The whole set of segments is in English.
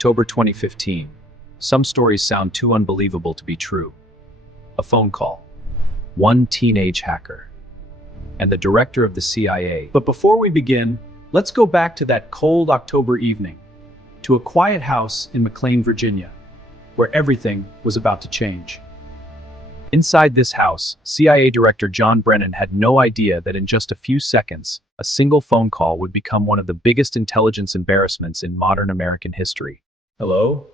October 2015. Some stories sound too unbelievable to be true. A phone call. One teenage hacker. And the director of the CIA. But before we begin, let's go back to that cold October evening, to a quiet house in McLean, Virginia, where everything was about to change. Inside this house, CIA Director John Brennan had no idea that in just a few seconds, a single phone call would become one of the biggest intelligence embarrassments in modern American history. Hello?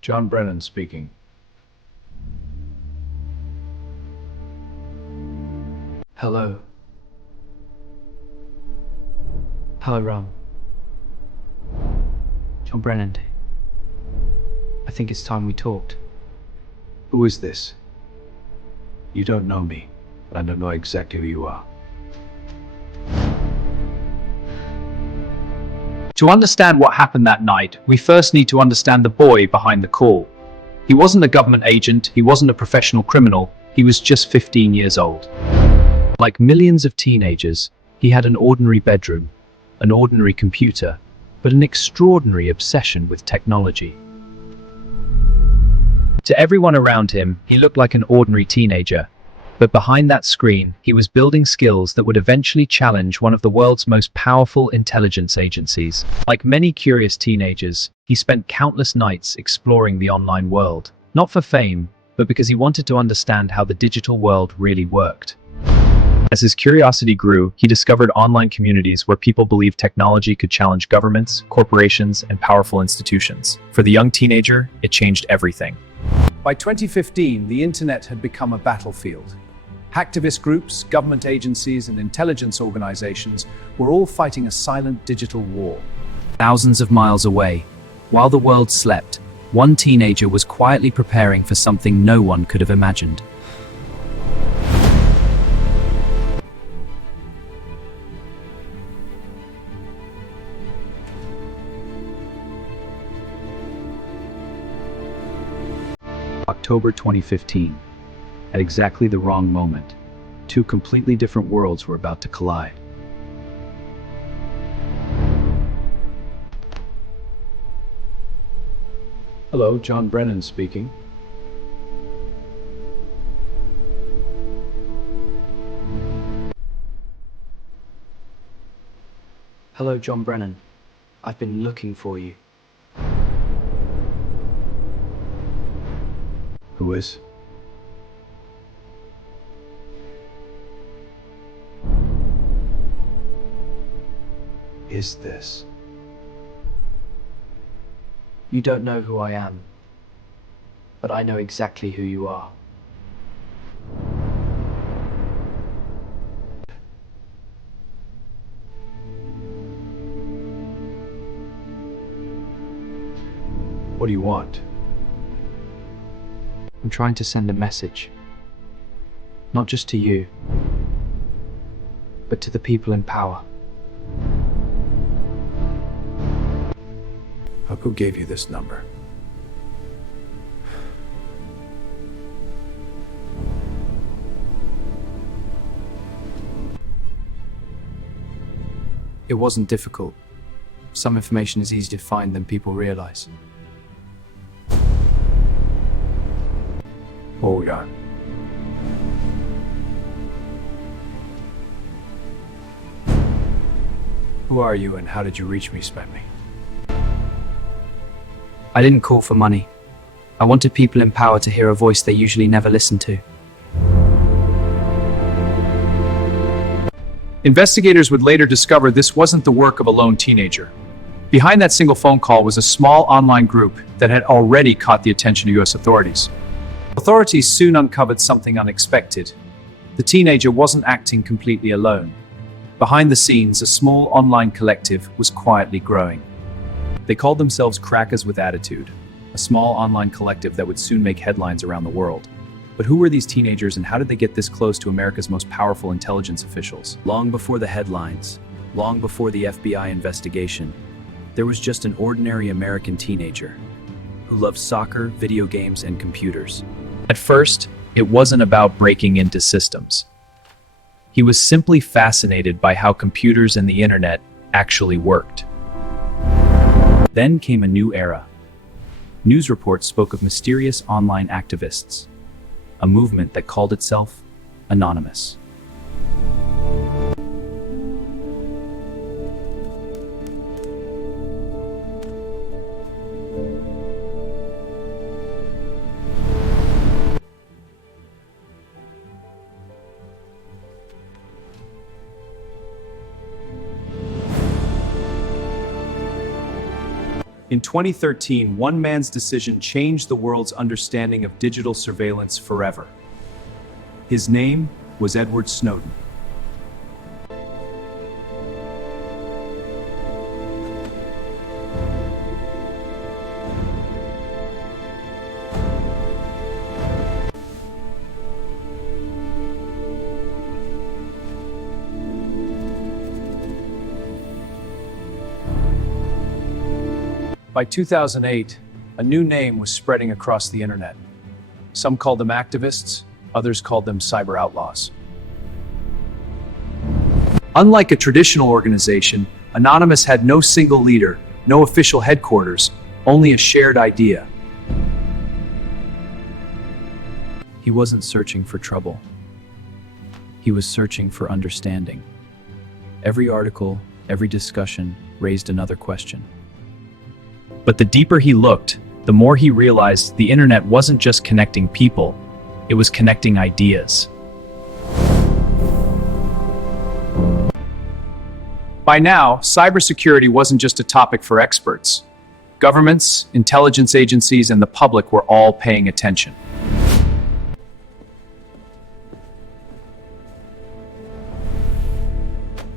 John Brennan speaking. Hello. Hello, Ram. John Brennan. I think it's time we talked. Who is this? You don't know me, but I don't know exactly who you are. To understand what happened that night, we first need to understand the boy behind the call. He wasn't a government agent, he wasn't a professional criminal, he was just 15 years old. Like millions of teenagers, he had an ordinary bedroom, an ordinary computer, but an extraordinary obsession with technology. To everyone around him, he looked like an ordinary teenager, but behind that screen, he was building skills that would eventually challenge one of the world's most powerful intelligence agencies. Like many curious teenagers, he spent countless nights exploring the online world, not for fame, but because he wanted to understand how the digital world really worked. As his curiosity grew, he discovered online communities where people believed technology could challenge governments, corporations, and powerful institutions. For the young teenager, it changed everything. By 2015, the internet had become a battlefield. Hacktivist groups, government agencies, and intelligence organizations were all fighting a silent digital war. Thousands of miles away, while the world slept, one teenager was quietly preparing for something no one could have imagined. October 2015. At exactly the wrong moment, two completely different worlds were about to collide. Hello, John Brennan speaking. Hello, John Brennan. I've been looking for you. Who is? Is this? You don't know who I am, but I know exactly who you are. What do you want? I'm trying to send a message. Not just to you, but to the people in power. Who gave you this number? It wasn't difficult. Some information is easier to find than people realize. Hold on. Who are you and how did you reach me, Smedley? I didn't call for money. I wanted people in power to hear a voice they usually never listen to. Investigators would later discover this wasn't the work of a lone teenager. Behind that single phone call was a small online group that had already caught the attention of U.S. authorities. Authorities soon uncovered something unexpected. The teenager wasn't acting completely alone. Behind the scenes, a small online collective was quietly growing. They called themselves Crackers with Attitude, a small online collective that would soon make headlines around the world. But who were these teenagers and how did they get this close to America's most powerful intelligence officials? Long before the headlines, long before the FBI investigation, there was just an ordinary American teenager who loved soccer, video games, and computers. At first, it wasn't about breaking into systems. He was simply fascinated by how computers and the internet actually worked. Then came a new era. News reports spoke of mysterious online activists, a movement that called itself Anonymous. In 2013, one man's decision changed the world's understanding of digital surveillance forever. His name was Edward Snowden. By 2008, a new name was spreading across the internet. Some called them activists, others called them cyber outlaws. Unlike a traditional organization, Anonymous had no single leader, no official headquarters, only a shared idea. He wasn't searching for trouble. He was searching for understanding. Every article, every discussion raised another question. But the deeper he looked, the more he realized the internet wasn't just connecting people, it was connecting ideas. By now, cybersecurity wasn't just a topic for experts. Governments, intelligence agencies, and the public were all paying attention.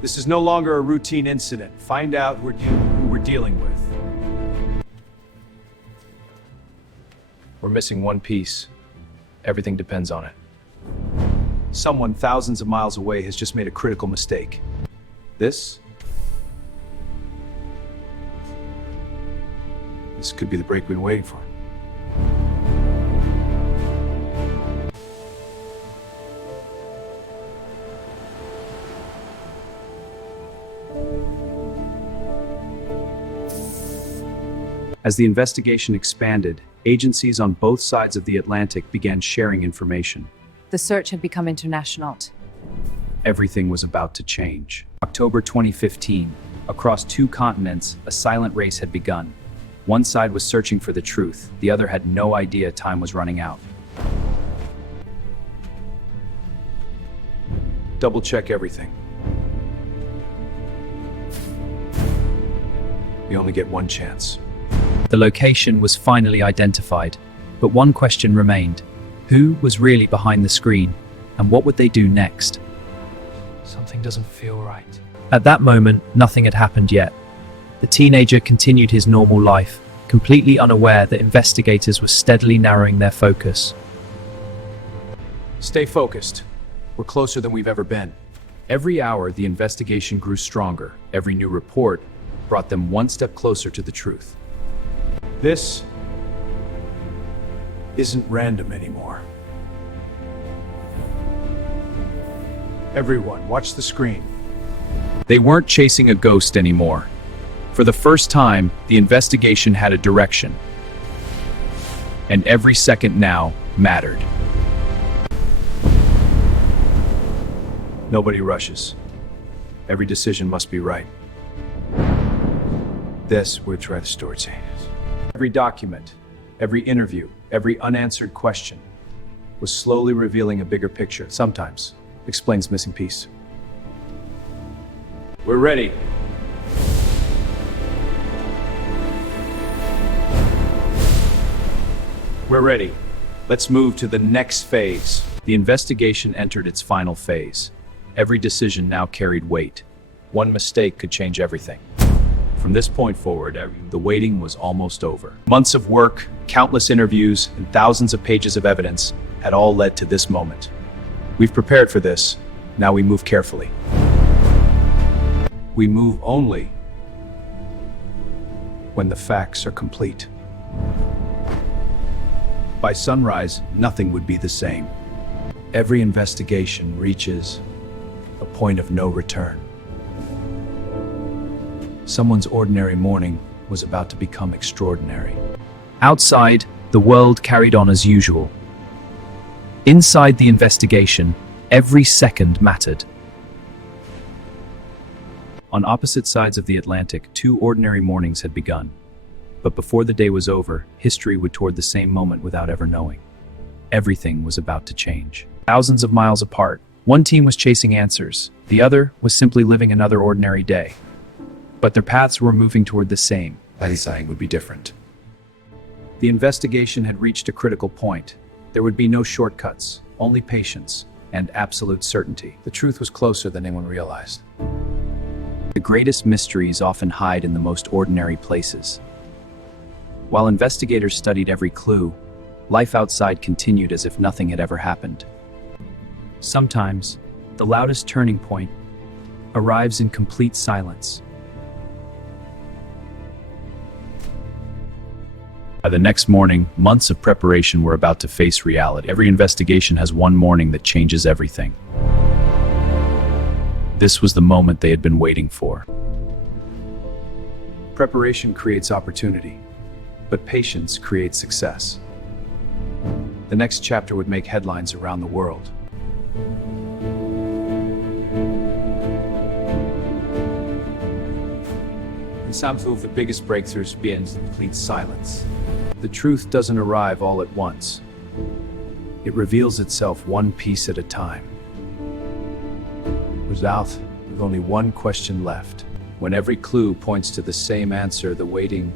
This is no longer a routine incident. Find out who we're dealing with. We're missing one piece. Everything depends on it. Someone thousands of miles away has just made a critical mistake. This could be the break we've been waiting for. As the investigation expanded, agencies on both sides of the Atlantic began sharing information. The search had become international. Everything was about to change. October 2015, across two continents, a silent race had begun. One side was searching for the truth, the other had no idea time was running out. Double check everything. You only get one chance. The location was finally identified, but one question remained. Who was really behind the screen, and what would they do next? Something doesn't feel right. At that moment, nothing had happened yet. The teenager continued his normal life, completely unaware that investigators were steadily narrowing their focus. Stay focused. We're closer than we've ever been. Every hour, the investigation grew stronger. Every new report brought them one step closer to the truth. This isn't random anymore. Everyone, watch the screen. They weren't chasing a ghost anymore. For the first time, the investigation had a direction. And every second now mattered. Nobody rushes. Every decision must be right. This would try the story changes. Every document, every interview, every unanswered question was slowly revealing a bigger picture. Sometimes explains missing piece. We're ready. We're ready. Let's move to the next phase. The investigation entered its final phase. Every decision now carried weight. One mistake could change everything. From this point forward, the waiting was almost over. Months of work, countless interviews, and thousands of pages of evidence had all led to this moment. We've prepared for this. Now we move carefully. We move only when the facts are complete. By sunrise, nothing would be the same. Every investigation reaches a point of no return. Someone's ordinary morning was about to become extraordinary. Outside, the world carried on as usual. Inside the investigation, every second mattered. On opposite sides of the Atlantic, two ordinary mornings had begun. But before the day was over, history would toward the same moment without ever knowing. Everything was about to change. Thousands of miles apart, one team was chasing answers, the other was simply living another ordinary day. But their paths were moving toward the same. Anything would be different. The investigation had reached a critical point. There would be no shortcuts, only patience and absolute certainty. The truth was closer than anyone realized. The greatest mysteries often hide in the most ordinary places. While investigators studied every clue, life outside continued as if nothing had ever happened. Sometimes, the loudest turning point arrives in complete silence. By the next morning, months of preparation were about to face reality. Every investigation has one morning that changes everything. This was the moment they had been waiting for. Preparation creates opportunity, but patience creates success. The next chapter would make headlines around the world. In some of the biggest breakthroughs begins in complete silence. The truth doesn't arrive all at once. It reveals itself one piece at a time. With only one question left. When every clue points to the same answer, the waiting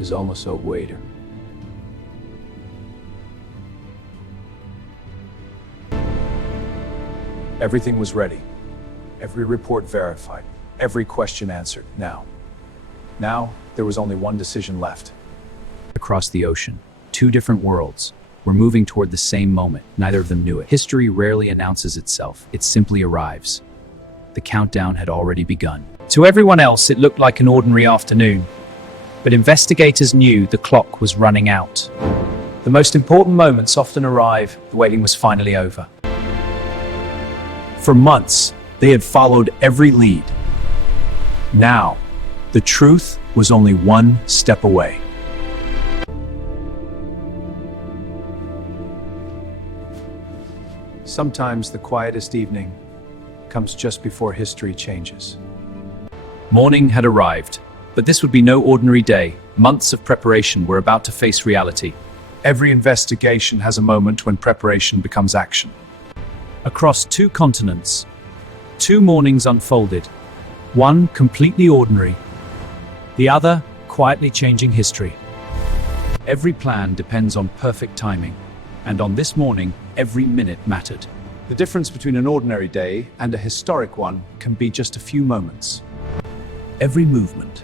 is almost over. Everything was ready. Every report verified. Every question answered. Now, there was only one decision left. Across the ocean, two different worlds were moving toward the same moment. Neither of them knew it. History rarely announces itself. It simply arrives. The countdown had already begun. To everyone else, it looked like an ordinary afternoon. But investigators knew the clock was running out. The most important moments often arrive. The waiting was finally over. For months, they had followed every lead. Now, the truth was only one step away. Sometimes the quietest evening comes just before history changes. Morning had arrived, but this would be no ordinary day. Months of preparation were about to face reality. Every investigation has a moment when preparation becomes action. Across two continents, two mornings unfolded. One completely ordinary, the other quietly changing history. Every plan depends on perfect timing, and on this morning, every minute mattered. The difference between an ordinary day and a historic one can be just a few moments. Every movement,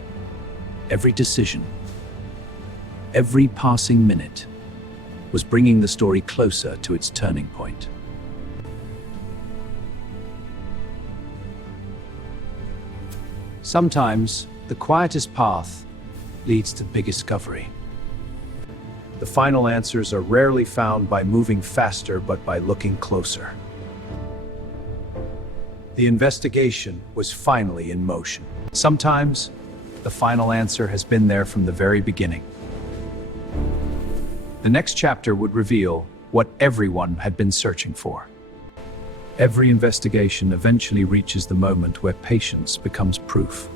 every decision, every passing minute was bringing the story closer to its turning point. Sometimes, the quietest path leads to big discovery. The final answers are rarely found by moving faster, but by looking closer. The investigation was finally in motion. Sometimes, the final answer has been there from the very beginning. The next chapter would reveal what everyone had been searching for. Every investigation eventually reaches the moment where patience becomes proof.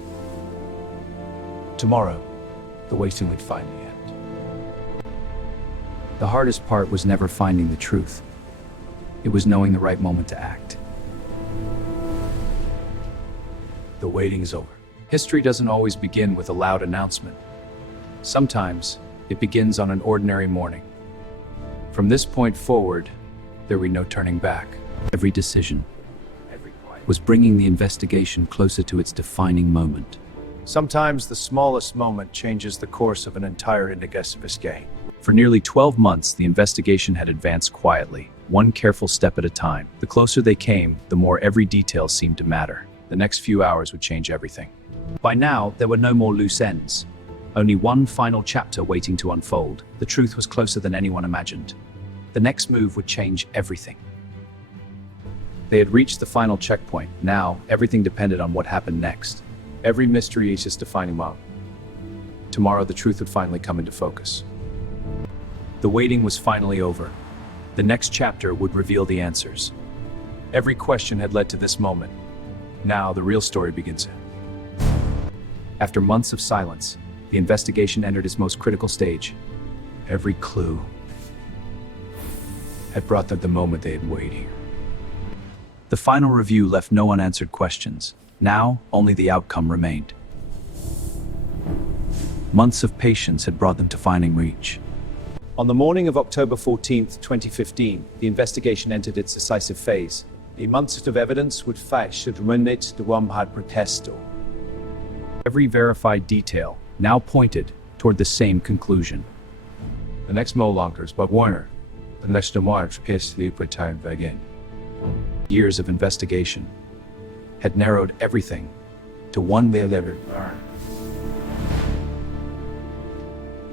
Tomorrow, the waiting would finally end. The hardest part was never finding the truth. It was knowing the right moment to act. The waiting is over. History doesn't always begin with a loud announcement. Sometimes, it begins on an ordinary morning. From this point forward, there will be no turning back. Every decision was bringing the investigation closer to its defining moment. Sometimes the smallest moment changes the course of an entire investigation. For nearly 12 months, the investigation had advanced quietly, one careful step at a time. The closer they came, the more every detail seemed to matter. The next few hours would change everything. By now, there were no more loose ends. Only one final chapter waiting to unfold. The truth was closer than anyone imagined. The next move would change everything. They had reached the final checkpoint. Now, everything depended on what happened next. Every mystery is just defining moment. Tomorrow, the truth would finally come into focus. The waiting was finally over. The next chapter would reveal the answers. Every question had led to this moment. Now, the real story begins. After months of silence, the investigation entered its most critical stage. Every clue had brought them the moment they had waited. The final review left no unanswered questions. Now, only the outcome remained. Months of patience had brought them to finding reach. On the morning of October 14th, 2015, the investigation entered its decisive phase. The months of evidence would flash to eliminate the one had protesto. Every verified detail now pointed toward the same conclusion. The next Molonkers, but Warner. The next March is the time again. Years of investigation had narrowed everything to one They never learned.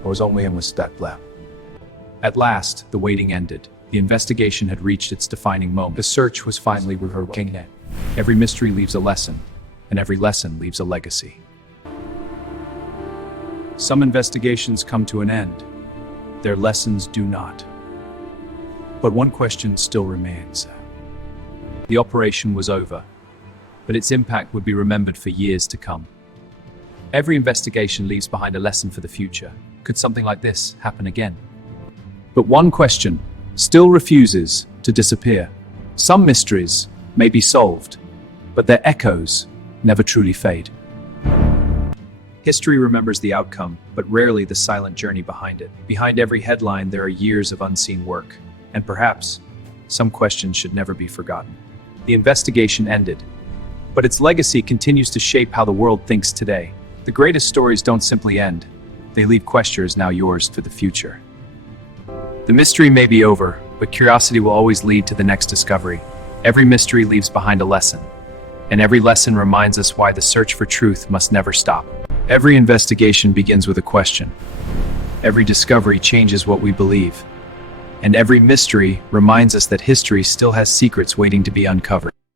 There was only a mistake left. At last, the waiting ended. The investigation had reached its defining moment. The search was finally revealed. Every mystery leaves a lesson, and every lesson leaves a legacy. Some investigations come to an end. Their lessons do not. But one question still remains. The operation was over, but its impact would be remembered for years to come. Every investigation leaves behind a lesson for the future. Could something like this happen again? But one question still refuses to disappear. Some mysteries may be solved, but their echoes never truly fade. History remembers the outcome, but rarely the silent journey behind it. Behind every headline, there are years of unseen work, and perhaps some questions should never be forgotten. The investigation ended, but its legacy continues to shape how the world thinks today. The greatest stories don't simply end. They leave questions now yours for the future. The mystery may be over, but curiosity will always lead to the next discovery. Every mystery leaves behind a lesson, and every lesson reminds us why the search for truth must never stop. Every investigation begins with a question. Every discovery changes what we believe. And every mystery reminds us that history still has secrets waiting to be uncovered.